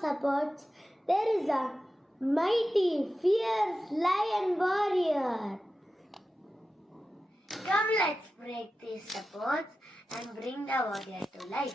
supports, there is a mighty, fierce lion warrior. Come, let's break these supports and bring the warrior to life.